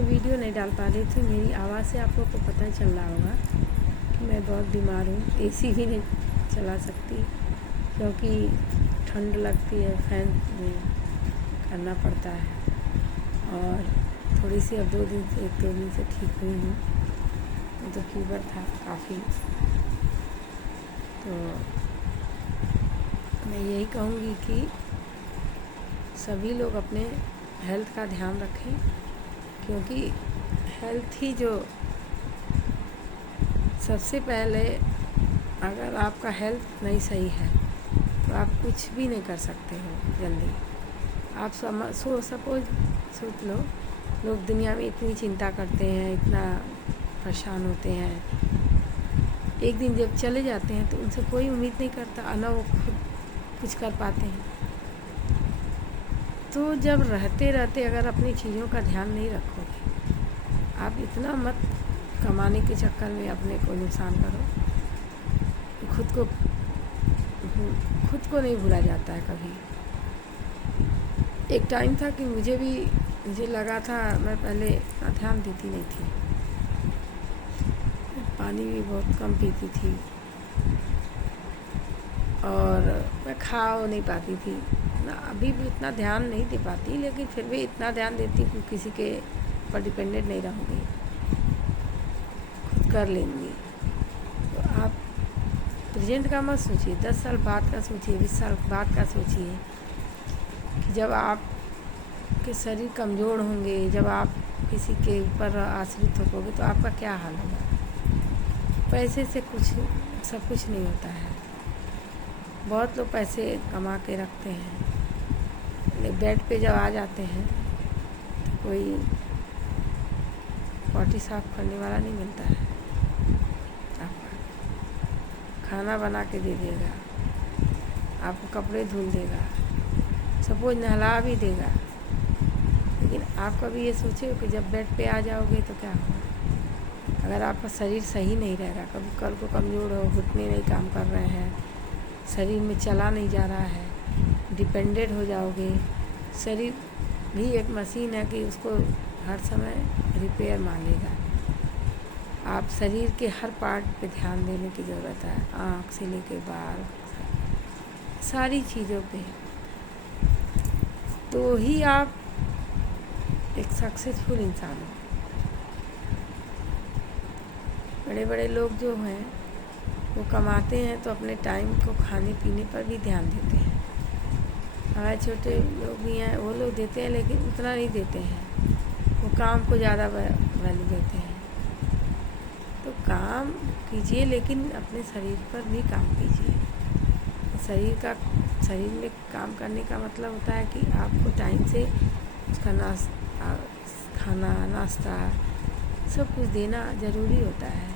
में वीडियो नहीं डाल पा रही थी। मेरी आवाज़ से आप लोग को पता ही चल रहा होगा कि मैं बहुत बीमार हूँ। एसी भी नहीं चला सकती क्योंकि ठंड लगती है, फैन में करना पड़ता है। और थोड़ी सी अब 1-2 दिन से ठीक हुई हूँ। तो फीवर था काफ़ी। तो मैं यही कहूँगी कि सभी लोग अपने हेल्थ का ध्यान रखें, क्योंकि हेल्थ ही जो सबसे पहले, अगर आपका हेल्थ नहीं सही है तो आप कुछ भी नहीं कर सकते हो जल्दी। आप सोच लो, लोग दुनिया में इतनी चिंता करते हैं, इतना परेशान होते हैं, एक दिन जब चले जाते हैं तो उनसे कोई उम्मीद नहीं करता ना वो खुद कुछ कर पाते हैं। तो जब रहते रहते अगर अपनी चीज़ों का ध्यान नहीं रखोगे, आप इतना मत कमाने के चक्कर में अपने को नुकसान करो। खुद को नहीं भूला जाता है कभी। एक टाइम था कि मुझे लगा था, मैं पहले इतना ध्यान देती नहीं थी, पानी भी बहुत कम पीती थी और मैं खा नहीं पाती थी ना। अभी भी इतना ध्यान नहीं दे पाती, लेकिन फिर भी इतना ध्यान देती कि किसी के पर डिपेंडेंट नहीं रहूँगी, खुद कर लेंगी। तो आप प्रेजेंट का मत सोचिए, 10 साल बाद का सोचिए, 20 साल बाद का सोचिए कि जब आपके शरीर कमज़ोर होंगे, जब आप किसी के ऊपर आश्रित होगे तो आपका क्या हाल होगा। पैसे से सब कुछ नहीं होता है। बहुत लोग पैसे कमा के रखते हैं, लेकिन बेड पे जब आ जाते हैं तो कोई पॉटी साफ करने वाला नहीं मिलता है। आपका खाना बना के दे देगा, आपको कपड़े धुल देगा, सपोज नहला भी देगा, लेकिन आप कभी ये सोचे कि जब बेड पे आ जाओगे तो क्या होगा। अगर आपका शरीर सही नहीं रहेगा, कभी कल को कमज़ोर हो, घुटने नहीं काम कर रहे हैं, शरीर में चला नहीं जा रहा है, डिपेंडेंट हो जाओगे। शरीर भी एक मशीन है कि उसको हर समय रिपेयर मांगेगा। आप शरीर के हर पार्ट पे ध्यान देने की ज़रूरत है, आँख से लेके बाल, सारी चीज़ों पे। तो ही आप एक सक्सेसफुल इंसान हो। बड़े बड़े लोग जो हैं वो कमाते हैं तो अपने टाइम को खाने पीने पर भी ध्यान देते हैं। हमारे छोटे लोग भी हैं, वो लोग देते हैं, लेकिन उतना नहीं देते हैं, वो काम को ज़्यादा वैल्यू देते हैं। तो काम कीजिए, लेकिन अपने शरीर पर भी काम कीजिए। शरीर में काम करने का मतलब होता है कि आपको टाइम से उसका खाना, नाश्ता सब कुछ देना ज़रूरी होता है।